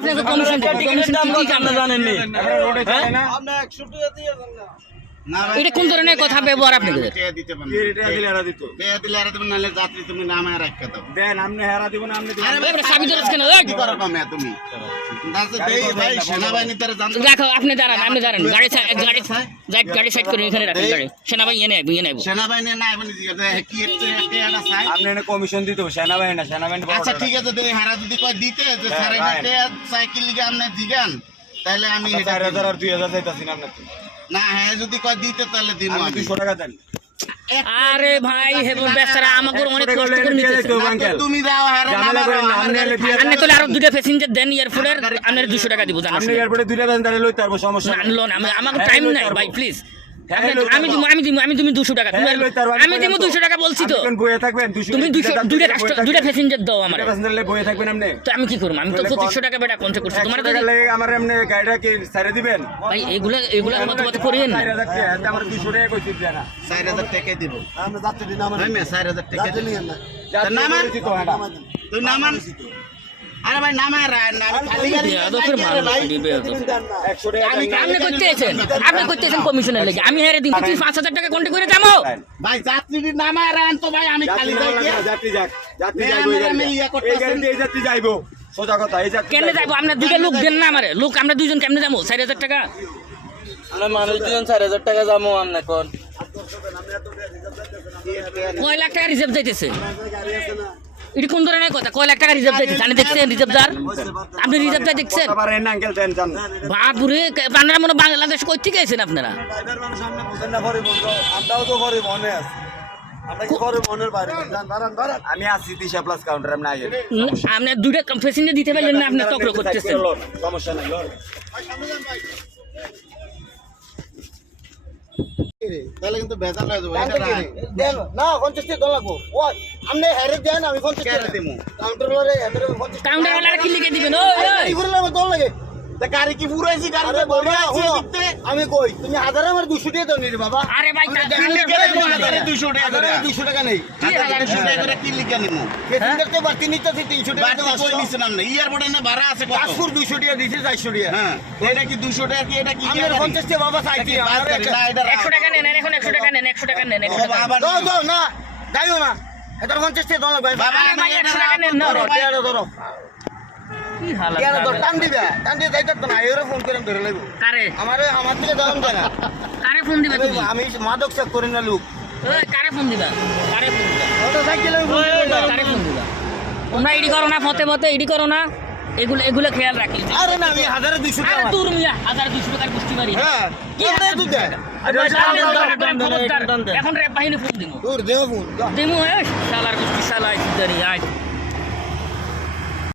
আপনাকে কমিশন দেব, কমিশন কি কাম জানেন নি? আপনি 100 টাকা দিয়ে দেন না। না ভাই, এটা কোন ধরনের কথা ব্যবহার আপনাদের? টাকা দিতে পারেন না। এটা দিলে এরা দিত টাকা দিলে আর তুমি নাহলে যাত্রী তুমি নামায় রাখতে দাও। দেন আপনি হেরা দিব না আপনি দিবেন। এবারে চাবি ধরে কেন? কি করো কমে তুমি? দাসে দেই ভাই সেনাবাহিনী তারে জানতে রাখো, আপনি দাঁড়ান, গাড়ি গাড়ি সাইড করে এখানে রাখেন গাড়ি। সেনাবাহিনী এনে নেব। সেনাবাহিনী না এখন জিজ্ঞাসা কি একটা চাই। আপনি এনে কমিশন দিতে হবে সেনাবাহিনী না সেনাবাহিনী বড় আচ্ছা টাকা। ঠিক আছে দেই হারা যদি কয় দিতে যে স্যার ভাই। এটা সাইকেল লিগে আপনি জিগান তাহলে আমি আমরা এটা 4000 আর 2000 চাইতাছি না আপনাকে। না হ্যাঁ যদি কয় দিতে তাহলে দিব আপনি আমি 200 টাকা দেন। আরে ভাই হেবন বেচারা আমাকে অনেক কষ্ট করে নিতেছে। তুমি দাও হারা ঝামেলা করেন না, আপনি এলে দিয়ে আপনি তাহলে আরো দুইটা প্যাসেঞ্জার দেন এয়ারপোর্টের, আপনার 200 টাকা দিব জানেন। আপনি এয়ারপোর্টে দুইটা দেন তাহলে লইতে পারবো সমস্যা নাই। আনলো না, আমাকে টাইম নাই ভাই প্লিজ। আমি তুমি 200 টাকা, আমি দিব 200 টাকা বলছি তো। আপনি বইয়ে থাকবেন 200 তুমি দুইটা প্যাসেঞ্জার দাও আমার। প্যাসেঞ্জার বইয়ে থাকবেন আপনি। তো আমি কি করব? আমি তো 2500 টাকা বেটা কনসে করছি তোমার। 100 টাকা লাগে আমার এমনি গাড়িটা কি ছেড়ে দিবেন? ভাই এগুলার মতো করিয়েন না। 4000 টাকা এতে আমার 200 টাকা কইছি দেন না। 4000 টাকা দিব আমরা যাত্রী নামান। ভাই মে 4000 টাকা যাত্রী নিয়েন না। নামান কইছি তো এটা। তুই নামান আরে ভাই নামায় রাখ না আমি খালি গাড়ি বেয়াদবের মাল দিবে তো। 100 টাকা দেন না। আপনি করতেছেন কমিশনের লাগি, আমি হেরে দিন 5000 টাকা কোনটা করে যাবো। ভাই যাত্রী নামায় রাখ তো ভাই আমি খালি যাই কি যাত্রী যাক যাত্রী না, যাইবো আমরা ইয়া এই করতেছেন। গাড়িতে এই যাত্রী যাইবো সোজা কথা এই যাত্রী কেমনে যাবো? আপনার দুইটা লোক দেন না আমারে, লোক আমরা দুইজন কেমনে যাবো? 4000 টাকা আমরা মানুষ দিন 4000 টাকা যাবো আমরা কোন। কয় লাখ টাকা রিজার্ভ যাইতেছে? এটা কোন ধরনের কথা? কয় লাখ টাকা রিজার্ভ যাইতেছে? আপনি দেখছেন রিজার্ভদার? আপনি রিজার্ভটা দেখছেন? পারেন না আঙ্কেল দেন জান বাপুরে, আপনারা মনে হয় বাংলাদেশ কই থেকে আইছেন আপনারা? ড্রাইভার মানুষ সামনে বুঝেন না পরে বলতো আমরাও তো পরে মনে আছে। আমরা কি পরে মনের বাইরে যান দাঁড়ান। আমি আছি দিশা প্লাস কাউন্টার আমি আইয়েন আপনি দুইটা প্যাসেঞ্জার দিতে পারলেন না, আপনি তকর করতেছেন। সমস্যা নাই লর তাহলে কিন্তু বেজাল হয়ে যাবে এটা রাখ দেন না 50 টাকা দল লাগবো। ও আপনি হেরে দেন আমি 50 টাকা কেন দিমু কাউন্টারওয়ালা হেরে 50 কাউন্টারওয়ালারা কি লিখে দিবেন? ওই ওই এই ঘুরলে আমার দল লাগে। তা গাড়ি কি পুরাইছি আরে গাড়িতে বড় বাবা আছে ও, দিতে আমি কই তুমি হাজারে আমার 200 টাকা দাও নি রে বাবা। আরে ভাই লিখে দেবো হাজারে 200 টাকা করে হাজারে 200 টাকা নেই। হাজারে 200 টাকা করে কি লিখে নিমু প্যাসেঞ্জার তো বাড়তি নিতেছি 300 টাকা বাড়তি তো কই 800 নিছেন আপনি এয়ারপোর্টে না ভাড়া আছে কত পাসপোর 200 টাকা দিছে 400 টাকা। হ্যাঁ এটা কি 200 টাকা কি এটা কি আমি 50 টাকা বাবা চাইছি। না এটা 100 টাকা নেন, এখন 100 টাকা নেন, 100 টাকা নেন, 100 টাকা নেন। আবার দাও দাও না যাইও না। এটা 50 টাকা দল লাগবে। বাবা আরে ভাই, 100 টাকা নেন না। ধরো টাকা ধরো। কি হালাত টাকা ধরো ভাই। টান দিবা। টান দিয়ে যাইতে তো না এরে ফোন করে ধরে লাগবো। কারে আমার থেকে দাম দেন না। কারে ফোন দিবা তুমি? আমি মাদক চেক করি না লোক। ওই কারে ফোন দিবা? কারে ফোন দিবা? ওটা সাইকেলে ফোন দিবা। কারে ফোন দিবা? তোমরা ইডি করো না, ফতে ইডি করো না, এগুলো খেয়াল রাখি। আরে না আমি হাজারে 200 আরে টাকা। তোর মিয়া 1000-200 টাকার গোষ্ঠী মারি। হ্যাঁ কি কি রে হাজার তুই 200 দে। টাকা? খবরদার, এখন র্যাব বাহিনী ফোন দিমু। তোর দেও ফোন। দিমু শালার গোষ্ঠী শালা আইছি জানি আয়।